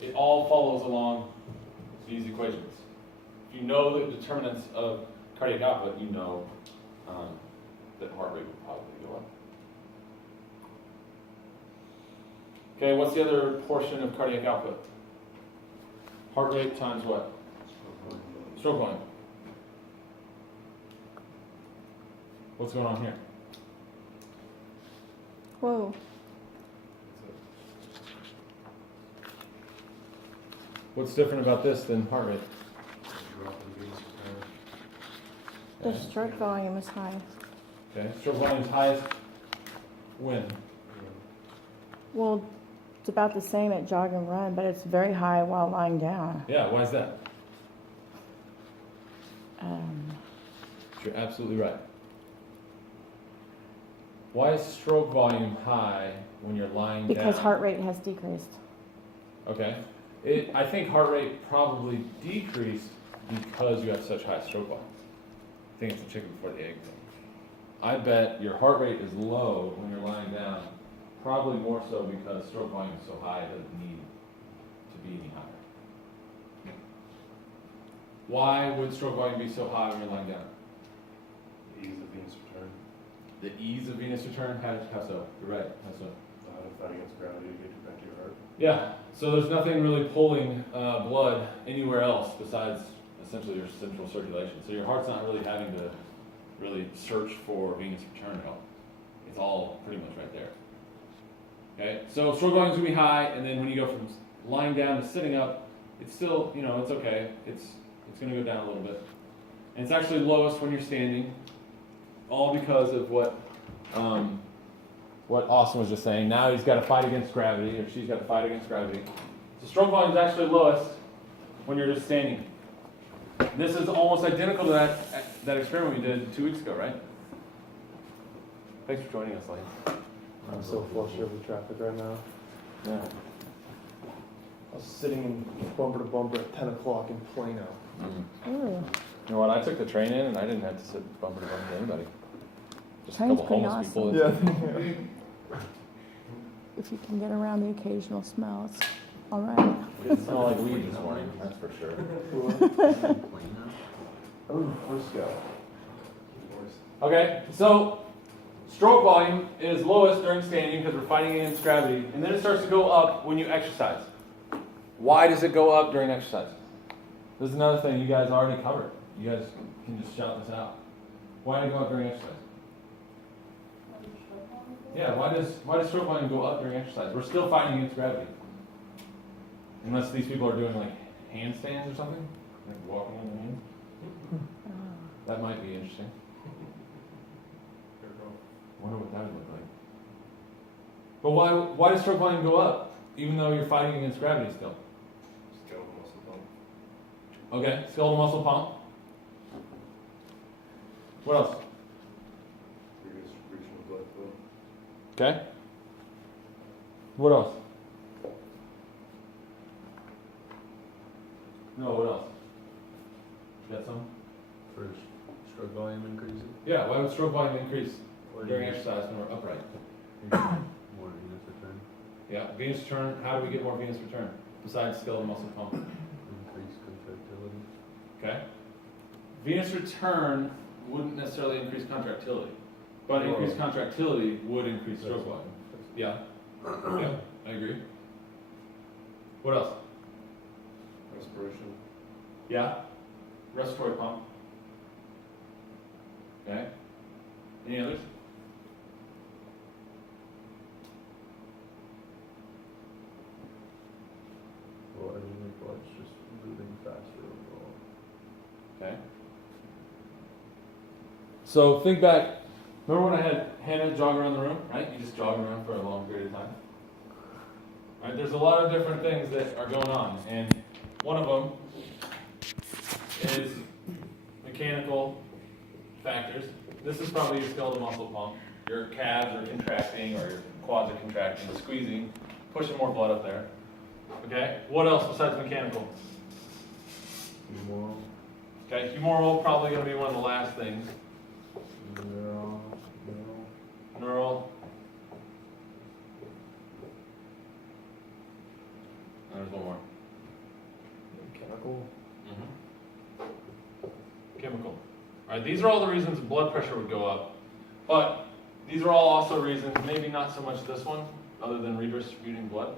It all follows along these equations. If you know the determinants of cardiac output, you know that heart rate will probably go up. Okay, what's the other portion of cardiac output? Heart rate times what? Stroke volume. What's going on here? Whoa. What's different about this than heart rate? The stroke volume is high. Okay, stroke volume is highest when? Well, it's about the same at jog and run, but it's very high while lying down. Yeah, why is that? You're absolutely right. Why is stroke volume high when you're lying down? Because heart rate has decreased. Okay. I think heart rate probably decreased because you have such high stroke volume. I think it's the chicken before the egg thing. I bet your heart rate is low when you're lying down, probably more so because stroke volume is so high it doesn't need to be any higher. Why would stroke volume be so high when you're lying down? The ease of venous return. The ease of venous return? How so? You're right. How so? Fight against gravity to get you back to your heart. Yeah. So there's nothing really pulling blood anywhere else besides essentially your central circulation. So your heart's not really having to really search for venous return at all. It's all pretty much right there. Okay. So stroke volume's gonna be high, and then when you go from lying down to sitting up, it's still, it's okay. It's gonna go down a little bit. And it's actually lowest when you're standing, all because of what Austin was just saying. Now he's got to fight against gravity, or she's got to fight against gravity. So stroke volume is actually lowest when you're just standing. This is almost identical to that experiment we did 2 weeks ago, right? Thanks for joining us, Lane. I'm so flustered with traffic right now. Yeah. I was sitting bumper to bumper at 10 o'clock in Plano. Ooh. You know what? I took the train in, and I didn't have to sit bumper to bumper with anybody. Just a Train's couple pretty homeless awesome. people. Yeah. If you can get around the occasional smell, it's all right. It smelled like weed this morning, that's for sure. Oh, Frisco. Okay, so stroke volume is lowest during standing because we're fighting against gravity, and then it starts to go up when you exercise. Why does it go up during exercise? This is another thing you guys already covered. You guys can just shout this out. Why did it go up during exercise? Yeah, why does stroke volume go up during exercise? We're still fighting against gravity. Unless these people are doing like handstands or something, like walking on their hands. That might be interesting. Wonder what that would look like. But why does stroke volume go up, even though you're fighting against gravity still? Skeletal muscle pump. Okay, skeletal muscle pump. What else? Redistribution of blood flow. Okay. What else? No, what else? Got some? For stroke volume increasing? Yeah, why would stroke volume increase Or during exercise when we're upright? more venous return? Yeah, venous return. How do we get more venous return besides skeletal muscle pump? Increase contractility? Okay. Venous return wouldn't necessarily increase contractility, but increased contractility would increase stroke volume. Yeah. Yeah, I agree. What else? Respiration. Yeah. Respiratory pump. Okay. Any others? Well, I mean, like, it's just moving faster overall. Okay. So think back. Remember when I had Hannah jog around the room, right? You just jog around for a long period of time. Right? There's a lot of different things that are going on, and one of them is mechanical factors. This is probably your skeletal muscle pump. Your calves are contracting, or your quads are contracting, squeezing, pushing more blood up there. Okay. What else besides mechanical? Humoral, Okay. Humoral probably going to be one of the last things. neural, Neural. And there's one more. Chemical. Chemical. All right, these are all the reasons blood pressure would go up, but these are all also reasons, maybe not so much this one, other than redistributing blood,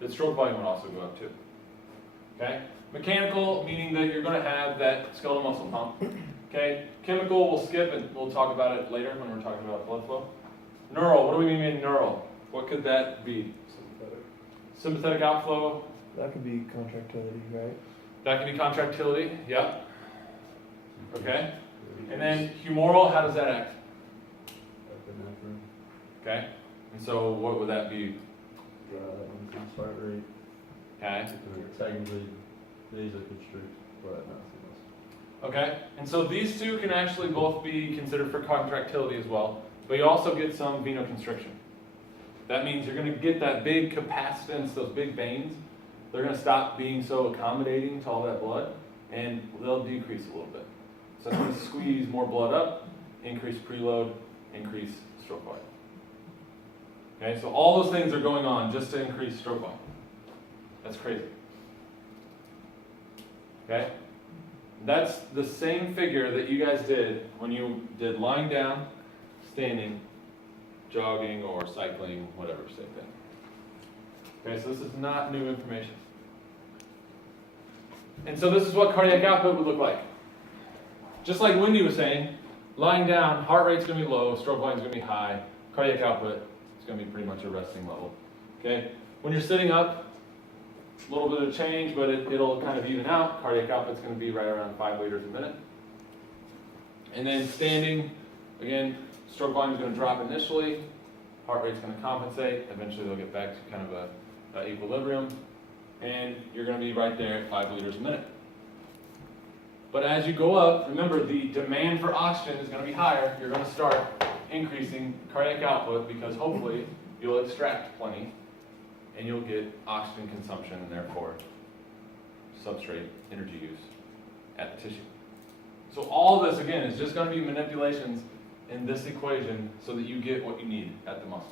that stroke volume would also go up too. Okay? Mechanical, meaning that you're going to have that skeletal muscle pump. Okay? Chemical, we'll skip and we'll talk about it later when we're talking about blood flow. Neural, what do we mean by neural? What could that be? Sympathetic outflow. That could be contractility, right? That could be contractility, yep. Okay? And then humoral, how does that act? Epinephrine, Okay? And so what would that be? increased heart rate. Okay? Technically, vasoconstrict, but nothing else. Okay? And so these two can actually both be considered for contractility as well, but you also get some venoconstriction. That means you're going to get that big capacitance, those big veins. They're going to stop being so accommodating to all that blood, and they'll decrease a little bit. So it's going to squeeze more blood up, increase preload, increase stroke volume. Okay, so all those things are going on just to increase stroke volume. That's crazy. Okay? That's the same figure that you guys did when you did lying down, standing, jogging, or cycling, whatever, same thing. Okay, so this is not new information. And so this is what cardiac output would look like. Just like Wendy was saying, lying down, heart rate's going to be low, stroke volume's going to be high, cardiac output is going to be pretty much a resting level. Okay? When you're sitting up, a little bit of change, but it'll kind of even out. Cardiac output's going to be right around 5 liters a minute. And then standing, again, stroke volume's going to drop initially, heart rate's going to compensate, eventually they'll get back to kind of a equilibrium, and you're going to be right there at 5 liters a minute. But as you go up, remember the demand for oxygen is going to be higher. You're going to start increasing cardiac output because hopefully you'll extract plenty and you'll get oxygen consumption and therefore substrate energy use at the tissue. So all this again is just going to be manipulations in this equation so that you get what you need at the muscle.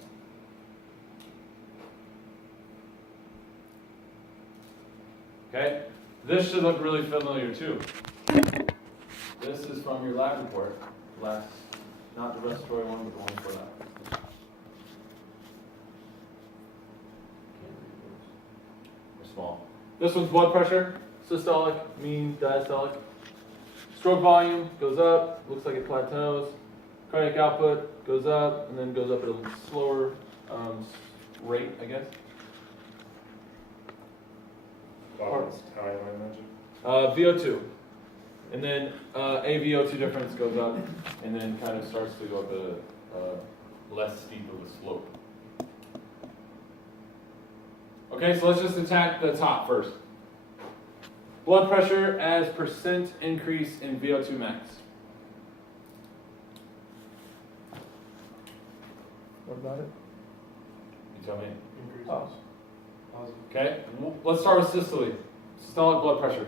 Okay? This should look really familiar too. This is from your lab report, last, not the respiratory one, but the one before that. Or small. This one's blood pressure, systolic, mean, diastolic. Stroke volume goes up, looks like it plateaus. Cardiac output goes up, and then goes up at a slower rate, I guess. It's high, I imagine. VO2. And then AVO2 difference goes up, and then kind of starts to go up a less steep of a slope. Okay, so let's just attack the top first. Blood pressure as percent increase in VO2 max. What about it? You tell me. Increases. Oh. Positive. Okay, let's start with systole. Systolic blood pressure.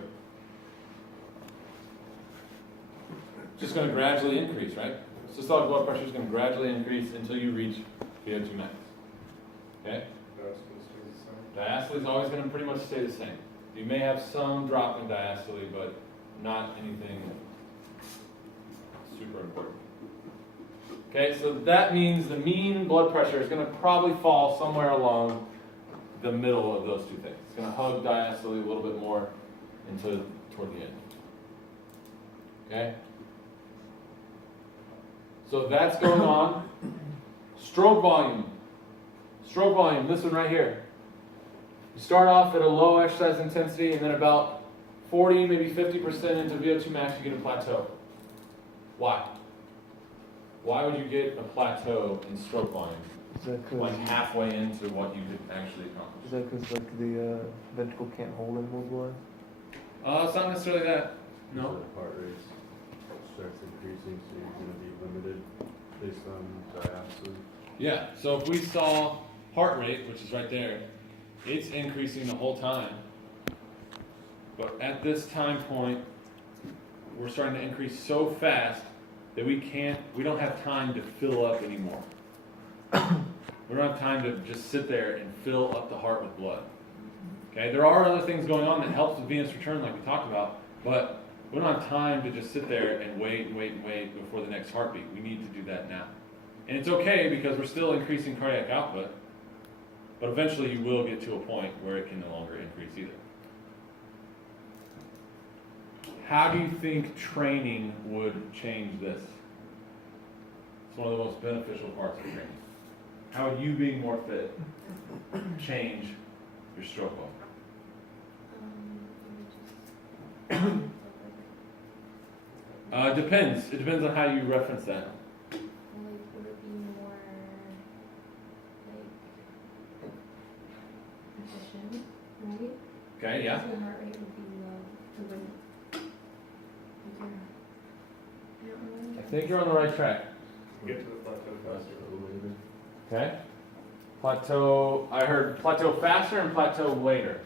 Just going to gradually increase, right? Systolic blood pressure is going to gradually increase until you reach VO2 max. Okay? That's supposed to be the same. Diastole is always going to pretty much stay the same. You may have some drop in diastole, but not anything super important. Okay, so that means the mean blood pressure is going to probably fall somewhere along the middle of those two things. It's going to hug diastole a little bit more toward the end. Okay? So that's going on. Stroke volume. Stroke volume, this one right here. You start off at a low exercise intensity, and then about 40, maybe 50% into VO2 max, you get a plateau. Why? Why would you get a plateau in stroke volume Is that when because halfway into what you could actually accomplish? like the ventricle can't hold any more blood? It's not necessarily that. No. The heart rate starts increasing, so you're going to be limited based on diastole. Yeah, so if we saw heart rate, which is right there, it's increasing the whole time. But at this time point, we're starting to increase so fast that we don't have time to fill up anymore. We don't have time to just sit there and fill up the heart with blood. Okay, there are other things going on that helps with venous return like we talked about, but we don't have time to just sit there and wait before the next heartbeat. We need to do that now. And it's okay because we're still increasing cardiac output, but eventually you will get to a point where it can no longer increase either. How do you think training would change this? It's one of the most beneficial parts of training. How would you being more fit change your stroke volume? Depends. It depends on how you reference that. Like, would it be more, like, efficient, right? Okay, yeah. Because the heart rate would be low, it wouldn't, like, I don't really. I think you're on the right track. Get to the plateau faster. Okay. Plateau, I heard plateau faster and plateau later.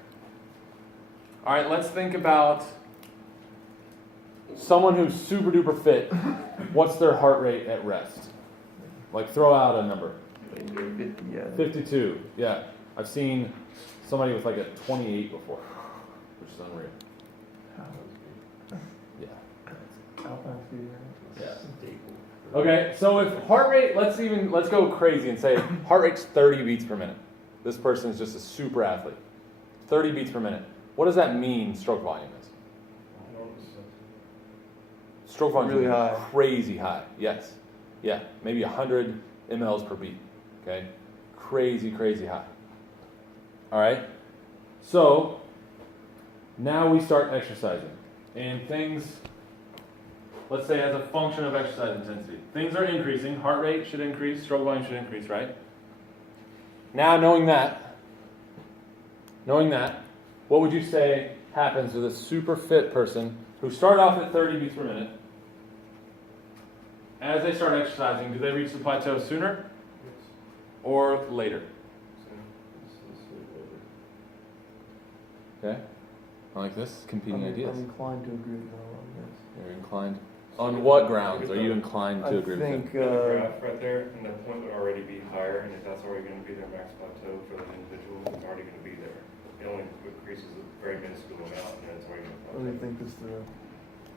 All right, let's think about someone who's super duper fit. What's their heart rate at rest? Like, throw out a number. 50, yeah. 52, yeah. I've seen somebody with like a 28 before, which is unreal. Yeah. Alpine fever. Yeah. Okay, so if heart rate, let's go crazy and say heart rate's 30 beats per minute. This person is just a super athlete. 30 beats per minute. What does that mean stroke volume is? Stroke volume Really is high. crazy high. Yes. Yeah, maybe 100 mLs per beat. Okay? Crazy high. All right? So, now we start exercising. And things, let's say as a function of exercise intensity, things are increasing. Heart rate should increase. Stroke volume should increase, right? Now, knowing that, what would you say happens with a super fit person who started off at 30 beats per minute? As they start exercising, do they reach the plateau sooner or later? Okay. I like this. Competing ideas. I'm inclined to agree with you on this. You're inclined. On what grounds are you inclined to agree with I them? think, The graph right there, and the point would already be higher, and if that's already going to be their max plateau for the individual, it's already going to be there. It only increases a very minuscule amount, and then it's already going to let me think this through.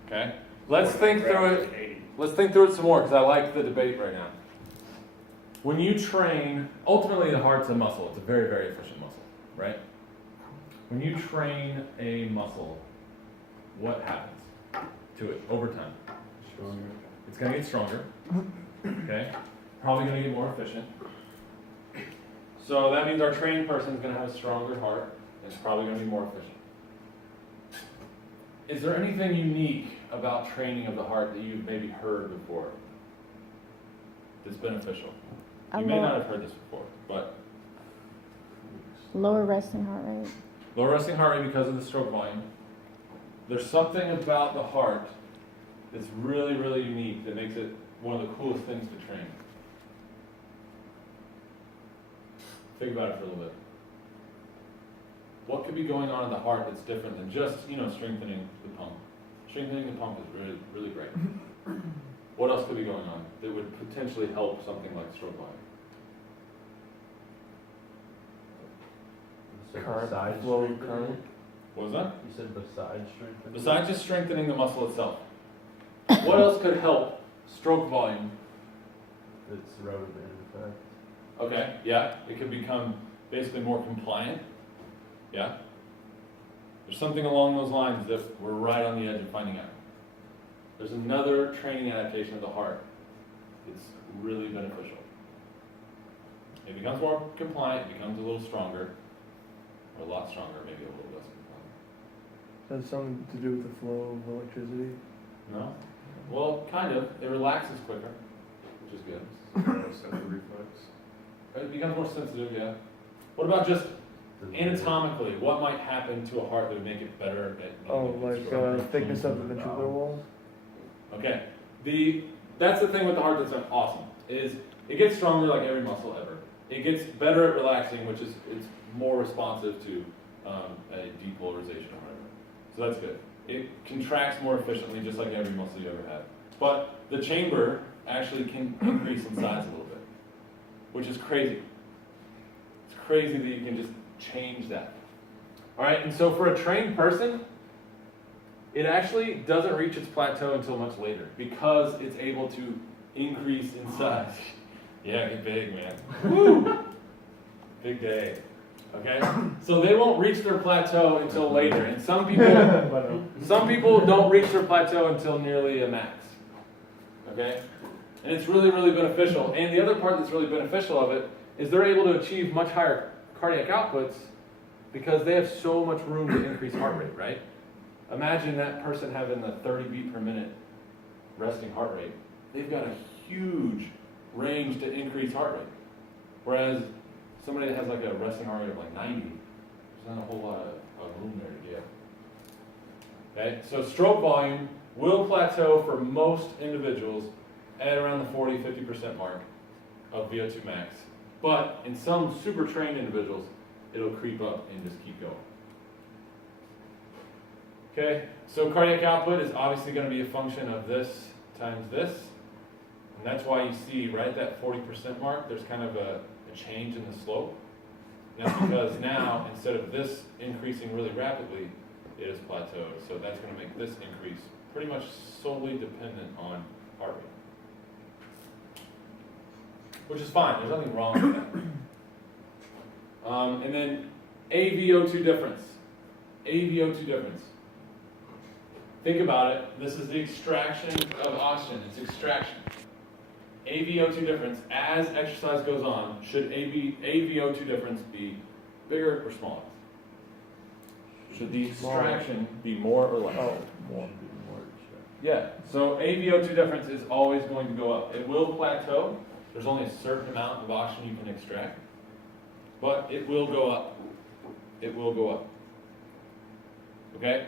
Okay. Let's think through it. Let's think through it some more because I like the debate right now. When you train, ultimately the heart's a muscle. It's a very, very efficient muscle, right? When you train a muscle, what happens to it over time? Stronger. It's going to get stronger, okay? Probably going to get more efficient. So that means our trained person is going to have a stronger heart. It's probably going to be more efficient. Is there anything unique about training of the heart that you've maybe heard before that's beneficial? You may not have heard this before, but Lower resting heart rate. lower resting heart rate because of the stroke volume. There's something about the heart that's really, really unique that makes it one of the coolest things to train. Think about it for a little bit. What could be going on in the heart that's different than just, strengthening the pump? Strengthening the pump is really, really great. What else could be going on that would potentially help something like stroke volume? You said Current, besides flow, strengthening current. it? What was that? You said besides strengthening? Besides just strengthening the muscle itself, what else could help stroke volume? It's rubber band effect. Okay, yeah, it could become basically more compliant. Yeah? There's something along those lines that we're right on the edge of finding out. There's another training adaptation of the heart. It's really beneficial. It becomes more compliant, it becomes a little stronger, or a lot stronger, maybe a little less compliant. Has something to do with the flow of electricity. No? Well, kind of. It relaxes quicker, which is good. Sensory reflex. It becomes more sensitive, yeah. What about just anatomically? What might happen to a heart that would make it better at Oh, like thickness of the ventricular wall. Okay. That's the thing with the heart that's awesome, is it gets stronger like every muscle ever. It gets better at relaxing, which is it's more responsive to a depolarization or whatever. So that's good. It contracts more efficiently, just like every muscle you ever have. But the chamber actually can increase in size a little bit, which is crazy. It's crazy that you can just change that. All right, and so for a trained person, it actually doesn't reach its plateau until much later because it's able to increase in size. Yeah, get big, man. Woo! Big day. Okay, so they won't reach their plateau until later, and some people don't reach their plateau until nearly a max. Okay, and it's really, really beneficial. And the other part that's really beneficial of it is they're able to achieve much higher cardiac outputs because they have so much room to increase heart rate, right? Imagine that person having the 30 beat per minute resting heart rate. They've got a huge range to increase heart rate. Whereas somebody that has like a resting heart rate of like 90, there's not a whole lot of room there to give. Okay, so stroke volume will plateau for most individuals at around the 40-50% mark of VO2 max. But in some super trained individuals, it'll creep up and just keep going. Okay, so cardiac output is obviously going to be a function of this times this. And that's why you see right at that 40% mark, there's kind of a change in the slope. And that's because now, instead of this increasing really rapidly, it is plateaued. So that's going to make this increase pretty much solely dependent on heart rate. Which is fine, there's nothing wrong with that. And then AVO2 difference. AVO2 difference. Think about it. This is the extraction of oxygen. It's extraction. AVO2 difference, as exercise goes on, should AVO2 difference be bigger or smaller? Should the extraction be more or less? Oh, more. Yeah, so AVO2 difference is always going to go up. It will plateau. There's only a certain amount of oxygen you can extract, but it will go up. It will go up. Okay?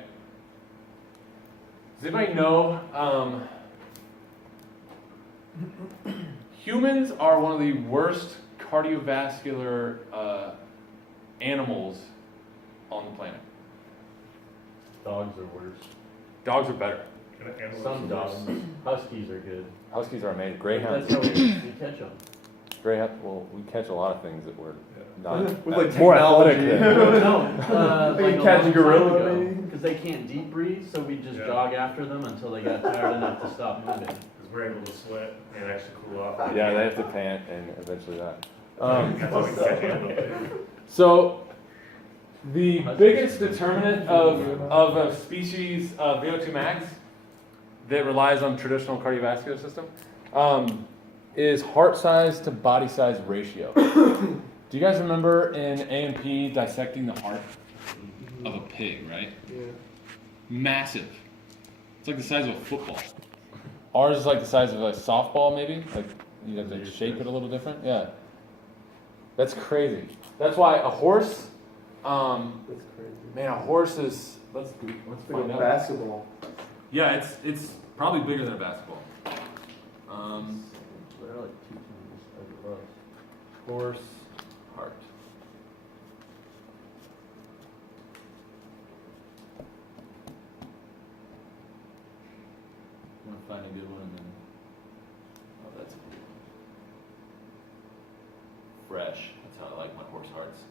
Does anybody know, humans are one of the worst cardiovascular animals on the planet. Dogs are worse. Dogs are better. Some dogs. Huskies are good. Huskies are amazing. That's Greyhounds. how we catch them. Greyhound. Well, we catch a lot of things that we're not With like more technology. athletic than. Like catch a gorilla, maybe? Because they can't deep breathe, so we just jog after them until they got tired enough to stop moving. Because we're able to sweat and actually cool off. Yeah, they have to pant and eventually that. That's how we can catch animals. So, the biggest determinant of a species VO2 max that relies on traditional cardiovascular system is heart size to body size ratio. Do you guys remember in A&P dissecting the heart of a pig, right? Yeah. Massive. It's like the size of a football. Ours is like the size of a softball, maybe. Like you have to shape it a little different. Yeah. That's crazy. That's why a horse. That's crazy. Man, a horse is. Let's Big find old out. basketball. Yeah, it's probably bigger than a basketball. They're like 2 times as above. Horse heart. I'm gonna find a good one and then. Oh, that's a good one. Fresh. That's how I like my horse hearts.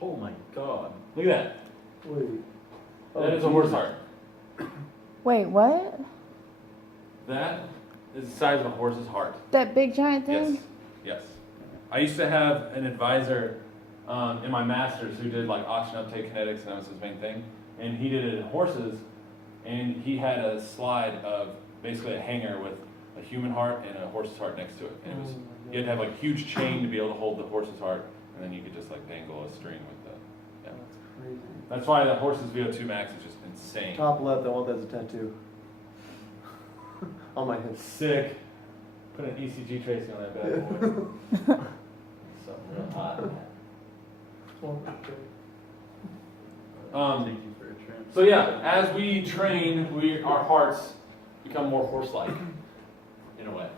Oh my god. Look at that. Wait. That is a horse heart. Wait, what? That is the size of a horse's heart. That big giant thing? Yes. Yes. I used to have an advisor in my master's who did like oxygen uptake kinetics, and that was his main thing. And he did it in horses, and he had a slide of basically a hanger with a human heart and a horse's heart next to it. And it was you had to have like a huge chain to be able to hold the horse's heart, and then you could just like dangle a string with the. Yeah. That's crazy. That's why the horse's VO2 max is just insane. Top left, I want that as a tattoo. On my hip. Sick. Put an ECG tracing on that bad boy. Something real hot. Take you for a trip. So yeah, as we train, our hearts become more horse-like, in a way.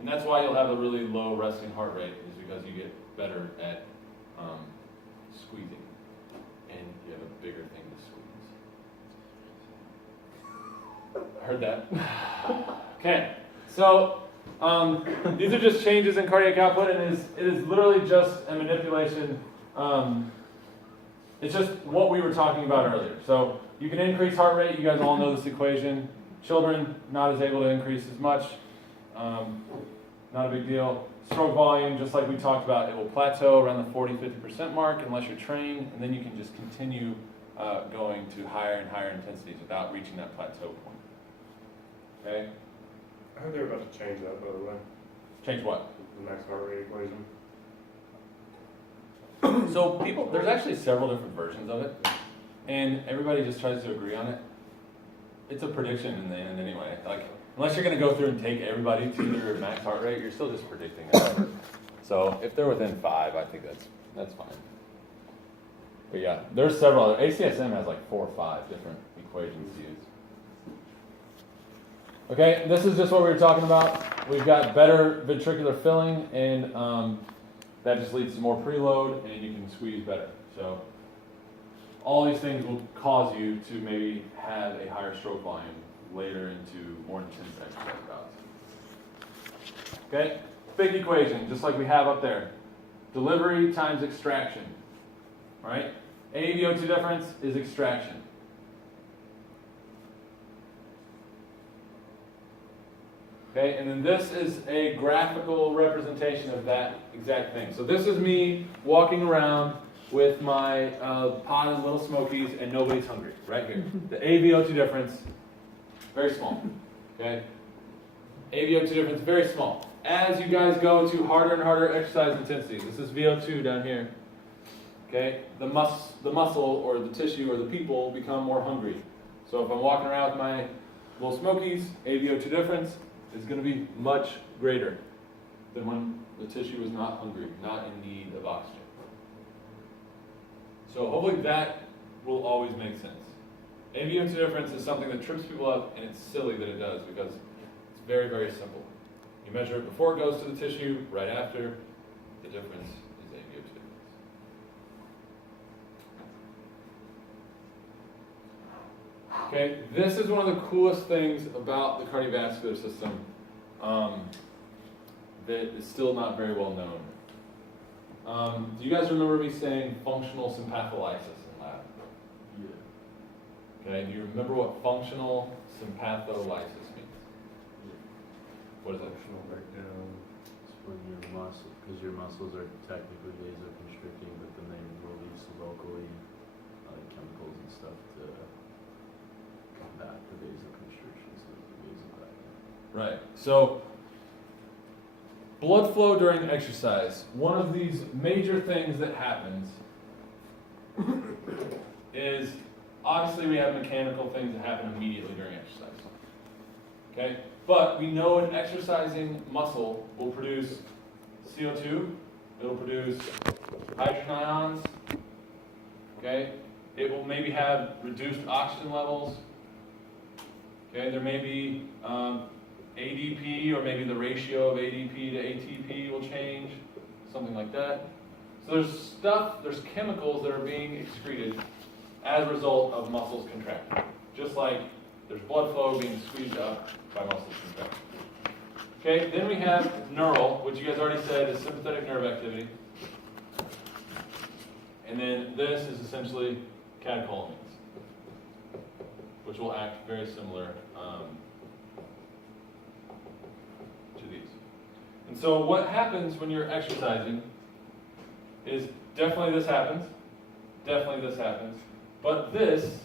And that's why you'll have a really low resting heart rate, is because you get better at squeezing, and you have a bigger thing to squeeze. Heard that? Okay, so These are just changes in cardiac output, and it is literally just a manipulation. It's just what we were talking about earlier. So you can increase heart rate. You guys all know this equation. Children, not as able to increase as much. Not a big deal. Stroke volume, just like we talked about, it will plateau around the 40-50% mark unless you're trained, and then you can just continue going to higher and higher intensities without reaching that plateau point. Okay? I heard they're about to change that, by the way, Change what? the max heart rate equation. So there's actually several different versions of it, and everybody just tries to agree on it. It's a prediction in the end anyway. Like, unless you're going to go through and take everybody to their max heart rate, you're still just predicting it. So if they're within 5, I think that's fine. But yeah, there's several. ACSM has like 4 or 5 different equations to use. Okay, this is just what we were talking about. We've got better ventricular filling, and that just leads to more preload, and you can squeeze better. So all these things will cause you to maybe have a higher stroke volume later into more intense exercise bouts. Okay, big equation, just like we have up there. Delivery times extraction, right? AVO2 difference is extraction. Okay, and then this is a graphical representation of that exact thing. So this is me walking around with my pot of Little Smokies, and nobody's hungry, right here. The AVO2 difference, very small, okay? AVO2 difference, very small. As you guys go to harder and harder exercise intensities, this is VO2 down here, okay? The muscle or the tissue or the people become more hungry. So if I'm walking around with my Little Smokies, AVO2 difference is going to be much greater than when the tissue is not hungry, not in need of oxygen. So hopefully that will always make sense. AVO2 difference is something that trips people up, and it's silly that it does because it's very, very simple. You measure it before it goes to the tissue, right after. The difference is AVO2 difference. Okay, this is one of the coolest things about the cardiovascular system that is still not very well known. Do you guys remember me saying functional sympatholysis in lab? Yeah. Okay, do you remember what functional sympatholysis means? What is it? Functional breakdown. It's when your because your muscles are technically vasoconstricting, but then they release locally chemicals and stuff to combat the vasoconstriction, so the vasodilatation. Right. So, blood flow during exercise. One of these major things that happens is obviously we have mechanical things that happen immediately during exercise. Okay? But we know an exercising muscle will produce CO2, it'll produce hydrogen ions, okay? It will maybe have reduced oxygen levels, okay? There may be ADP, or maybe the ratio of ADP to ATP will change, something like that. So there's chemicals that are being excreted as a result of muscles contracting. Just like there's blood flow being squeezed up by muscles contracting. Okay, then we have neural, which you guys already said is sympathetic nerve activity. And then this is essentially catecholamines, which will act very similar to these. And so what happens when you're exercising is definitely this happens, but this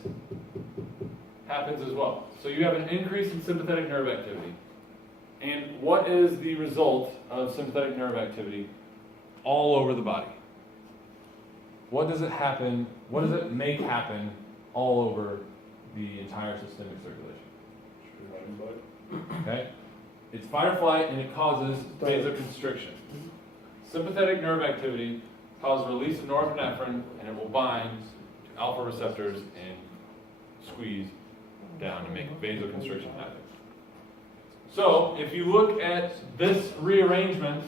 happens as well. So you have an increase in sympathetic nerve activity. And what is the result of sympathetic nerve activity all over the body? What does it happen? What does it make happen all over the entire systemic circulation? Okay? It's fight or flight, and it causes vasoconstriction. Sympathetic nerve activity causes release of norepinephrine, and it will bind to alpha receptors and squeeze down and make vasoconstriction happen. So, if you look at this rearrangement,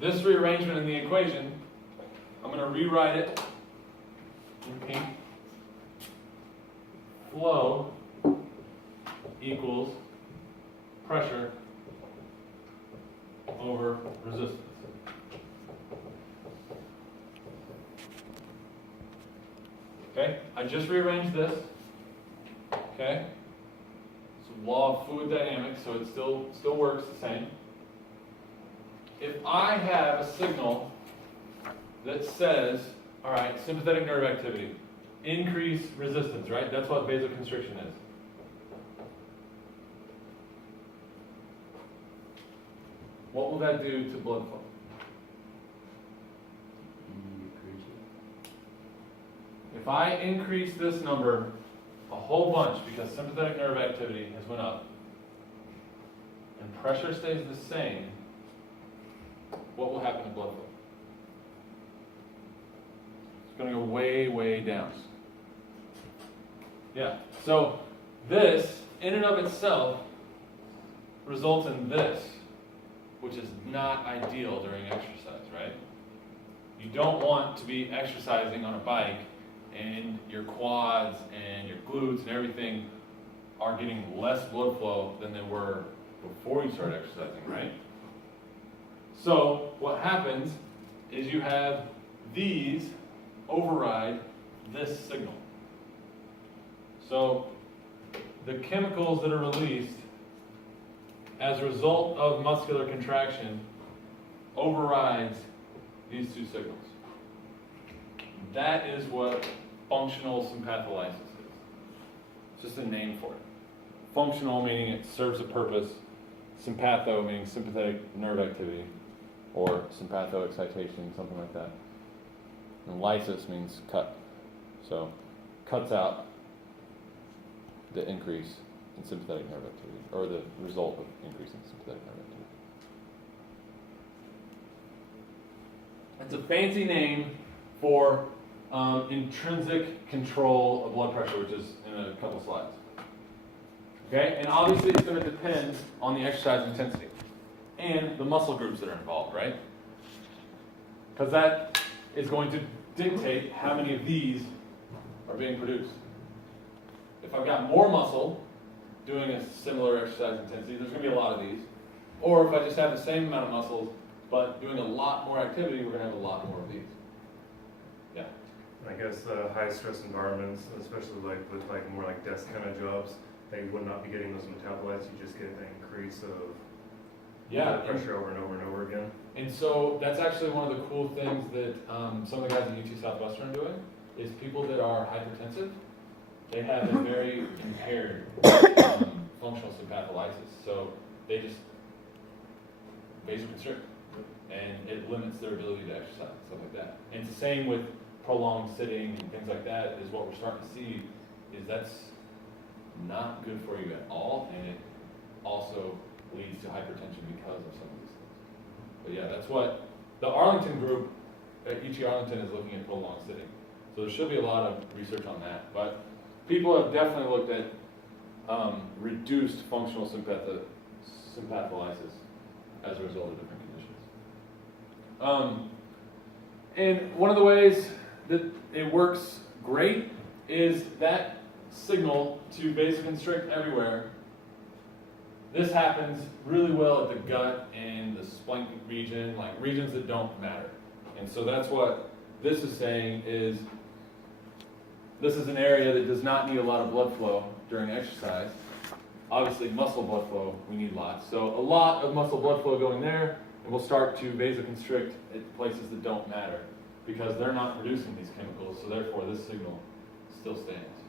in the equation, I'm going to rewrite it in pink. Flow over resistance. Okay, I just rearranged this. Okay, it's a law of fluid dynamics, so it still works the same. If I have a signal that says, all right, sympathetic nerve activity, increase resistance, right? That's what vasoconstriction is. What will that do to blood flow? Increase it. If I increase this number a whole bunch because sympathetic nerve activity has went up and pressure stays the same, what will happen to blood flow? It's going to go way, way down. Yeah, so this, in and of itself, results in this, which is not ideal during exercise, right? You don't want to be exercising on a bike and your quads and your glutes and everything are getting less blood flow than they were before you start exercising, right? So what happens is you have these override this signal. So the chemicals that are released as a result of muscular contraction overrides these two signals. That is what functional sympatholysis is. It's just a name for it. Functional meaning it serves a purpose, sympatho meaning sympathetic nerve activity, or sympathoexcitation, something like that. And lysis means cut. So cuts out the increase in sympathetic nerve activity, or the result of increasing sympathetic nerve activity. It's a fancy name for intrinsic control of blood pressure, which is in a couple slides. Okay, and obviously it's going to depend on the exercise intensity and the muscle groups that are involved, right? Because that is going to dictate how many of these are being produced. If I've got more muscle doing a similar exercise intensity, there's going to be a lot of these. Or if I just have the same amount of muscles, but doing a lot more activity, we're going to have a lot more of these. Yeah. I guess high stress environments, especially with more like desk kind of jobs, they would not be getting those metabolites. You just get an increase of blood pressure over and over and over again. And so that's actually one of the cool things that some of the guys at UT Southwestern are doing, is people that are hypertensive, they have a very impaired functional sympatholysis. So they just vasoconstrict, and it limits their ability to exercise, stuff like that. And it's the same with prolonged sitting and things like that, is what we're starting to see, is that's not good for you at all, and it also leads to hypertension because of some of these things. But yeah, that's what the Arlington group at UT Arlington is looking at, prolonged sitting. So there should be a lot of research on that. But people have definitely looked at reduced functional sympatholysis as a result of different conditions. And one of the ways that it works great is that signal to vasoconstrict everywhere. This happens really well at the gut and the splank region, like regions that don't matter. And so that's what this is saying, is this is an area that does not need a lot of blood flow during exercise. Obviously muscle blood flow, we need lots. So a lot of muscle blood flow going there, and we'll start to vasoconstrict at places that don't matter, because they're not producing these chemicals, so therefore this signal still stands.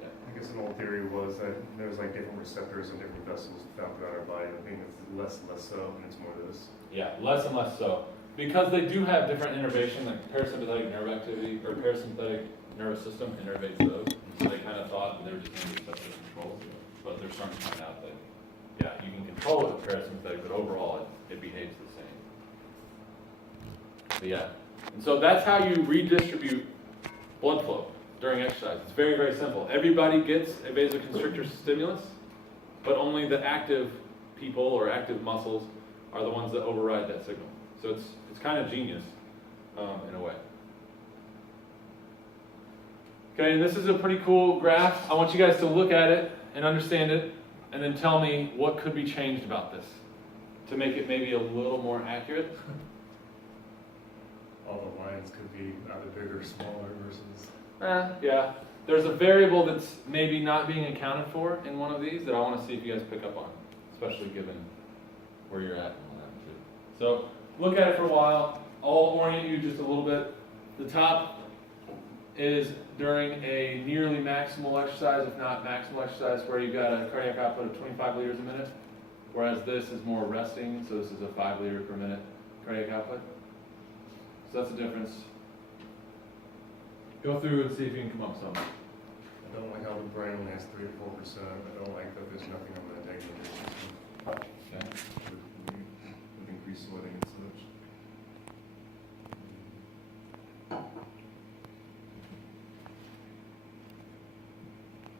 Yeah. I guess an old theory was that there's like different receptors and different vessels found throughout our body. I think it's less and less so, and it's more this. Yeah, less and less so. Because they do have different innervation, like parasympathetic nerve activity, or parasympathetic nervous system innervates those. So they kind of thought that they were just going to be separate controls, but they're starting to find out that, yeah, you can control it with parasympathetic, but overall it behaves the same. But yeah, and so that's how you redistribute blood flow during exercise. It's very, very simple. Everybody gets a vasoconstrictor stimulus, but only the active people or active muscles are the ones that override that signal. So it's kind of genius in a way. Okay, and this is a pretty cool graph. I want you guys to look at it and understand it, and then tell me what could be changed about this. to make it maybe a little more accurate. All the lines could be either bigger or smaller versus. Yeah. There's a variable that's maybe not being accounted for in one of these that I want to see if you guys pick up on, especially given where you're at and all that too. So look at it for a while. I'll orient you just a little bit. The top is during a nearly maximal exercise, if not maximal exercise, where you've got a cardiac output of 25 liters a minute, whereas this is more resting, so this is a 5 liter per minute cardiac output. So that's the difference. Go through and see if you can come up with something. I don't like how the brain only has 3 to 4%. I don't like that there's nothing on the negative system.